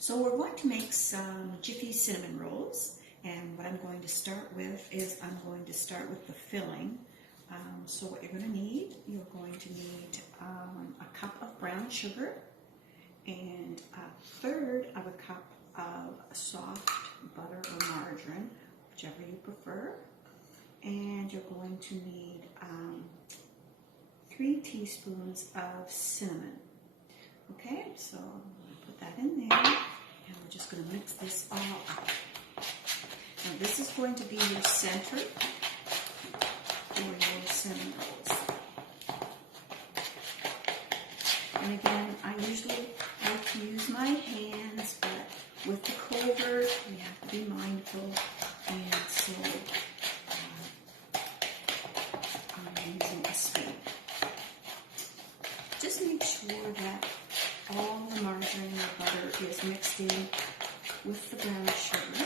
So we're going to make some Jiffy cinnamon rolls, and what I'm going to start with is I'm going to start with the filling. So what you're going to need, you're going to need a cup of brown sugar and a third of a cup of soft butter or margarine, whichever you prefer. And you're going to need 3 teaspoons of cinnamon. Okay, so I'm going to put that in there, and we're just going to mix this all up. Now this is going to be your center for your cinnamon rolls. And again, I usually like to use my hands, but with the cold earth, we have to be mindful, and so I'm using a spoon. Just make sure that all the margarine or butter is mixed in with the brown sugar.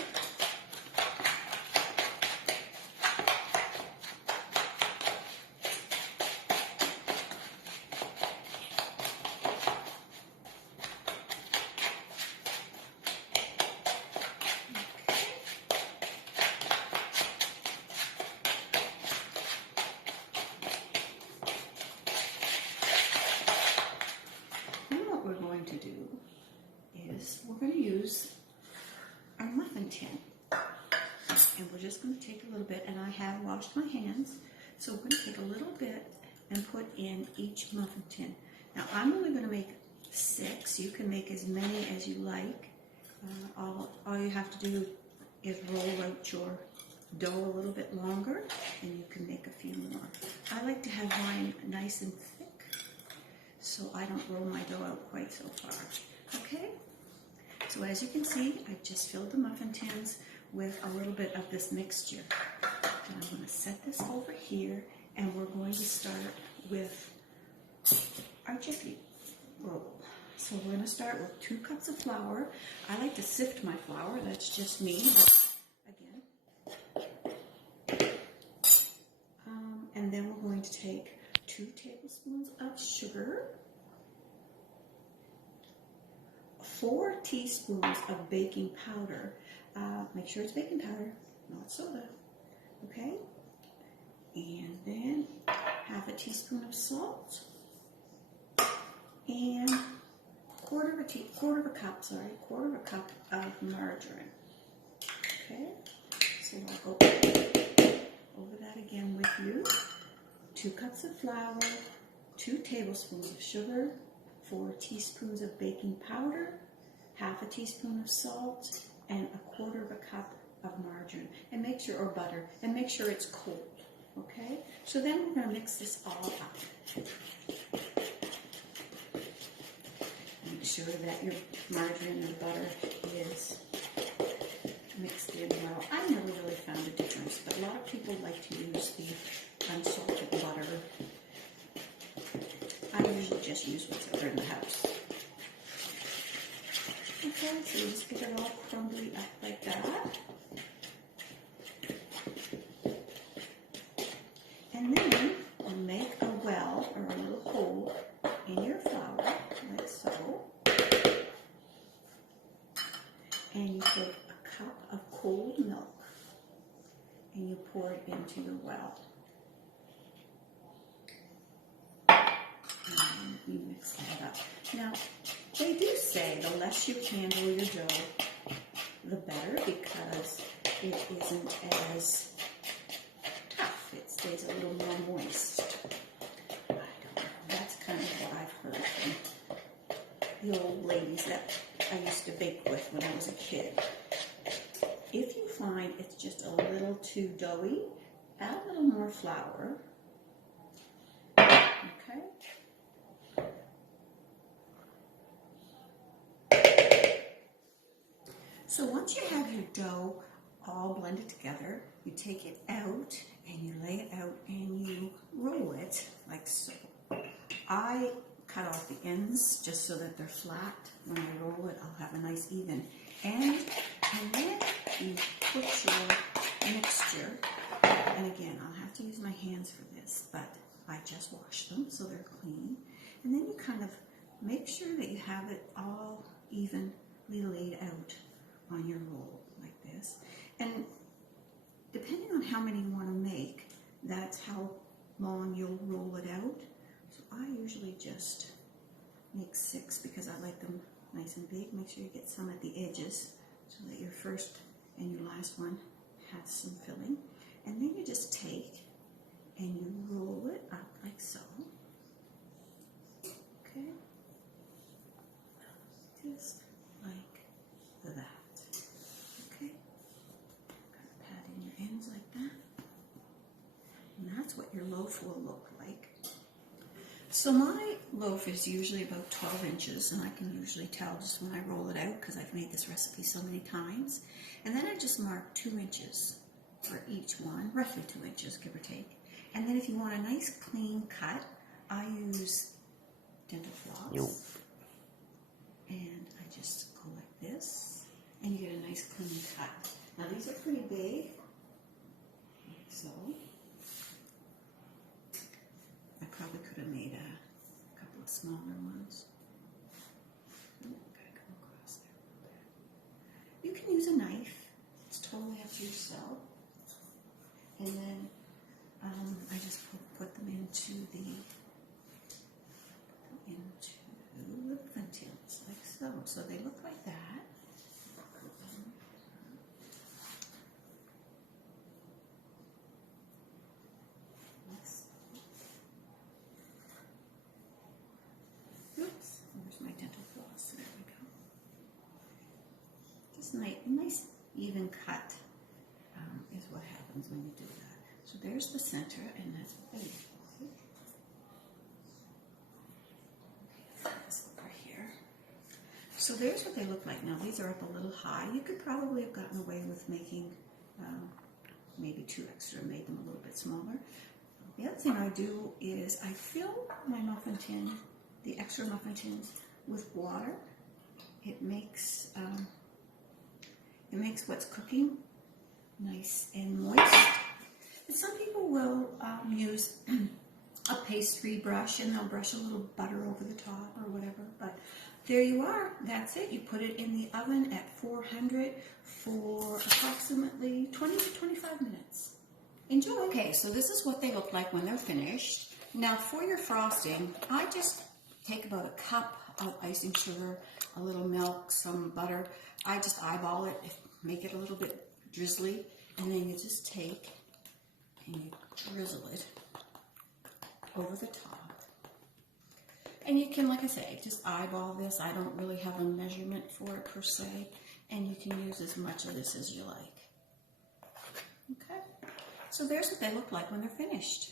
What we're going to do is we're going to use our muffin tin, and we're just going to take a little bit, and I have washed my hands, so we're going to take a little bit and put in each muffin tin. Now I'm only going to make 6. You can make as many as you like. All you have to do is roll out your dough a little bit longer, and you can make a few more. I like to have mine nice and thick, so I don't roll my dough out quite so far. Okay? So as you can see, I've just filled the muffin tins with a little bit of this mixture. And I'm going to set this over here, and we're going to start with our Jiffy roll. So we're going to start with 2 cups of flour. I like to sift my flour, that's just me, but again. And then we're going to take 2 tablespoons of sugar, 4 teaspoons of baking powder. Make sure it's baking powder, not soda. Okay? And then half a teaspoon of salt and quarter of a cup of margarine. Okay? So I'll go over that again with you. 2 cups of flour, 2 tablespoons of sugar, 4 teaspoons of baking powder, half a teaspoon of salt, and a quarter of a cup of margarine, and make sure, or butter, and make sure it's cold. Okay? So then we're going to mix this all up. Make sure that your margarine and butter is mixed in well. I never really found a difference, but a lot of people like to use the unsalted butter. I usually just use what's over in the house. Okay, so just get it all crumbly up like that. And then we'll make a well or a little hole in your flour, like so. And you take a cup of cold milk and you pour it into the well. And you mix that up. Now, they do say the less you handle your dough, the better, because it isn't as tough. It stays a little more moist. I don't know. That's kind of what I've heard from the old ladies that I used to bake with when I was a kid. If you find it's just a little too doughy, add a little more flour. Okay? So once you have your dough all blended together, you take it out and you lay it out and you roll it like so. I cut off the ends just so that they're flat. When I roll it, I'll have a nice even end. And then you put your mixture, and again, I'll have to use my hands for this, but I just wash them so they're clean. And then you kind of make sure that you have it all even neatly laid out on your roll like this. And depending on how many you want to make, that's how long you'll roll it out. So I usually just make 6 because I like them nice and big. Make sure you get some at the edges so that your first and your last one has some filling. And then you just take and you roll it up like so. Okay? Just like that. Okay? Kind of pat in your ends like that. And that's what your loaf will look like. So my loaf is usually about 12 inches, and I can usually tell just when I roll it out because I've made this recipe so many times. And then I just mark 2 inches for each one, roughly 2 inches, give or take. And then if you want a nice clean cut, I use dental floss. Nope. And I just go like this, and you get a nice clean cut. Now these are pretty big, like so. I probably could have made a couple of smaller ones. Ooh, gotta come across there. You can use a knife. It's totally up to yourself. And then I just put them into the muffin tins, like so. So they look like that. Oops, there's my dental floss. There we go. Just nice even cut is what happens when you do that. So there's the center, and that's what they look like. This over here. So there's what they look like. Now these are up a little high. You could probably have gotten away with making maybe 2 extra, made them a little bit smaller. The other thing I do is I fill my muffin tin, the extra muffin tins, with water. It makes what's cooking nice and moist. And some people will use a pastry brush, and they'll brush a little butter over the top or whatever. But there you are. That's it. You put it in the oven at 400 for approximately 20 to 25 minutes. Enjoy. Okay, so this is what they look like when they're finished. Now for your frosting, I just take about a cup of icing sugar, a little milk, some butter. I just eyeball it, make it a little bit drizzly, and then you just take and you drizzle it over the top. And you can, like I say, just eyeball this. I don't really have a measurement for it per se, and you can use as much of this as you like. Okay, so there's what they look like when they're finished.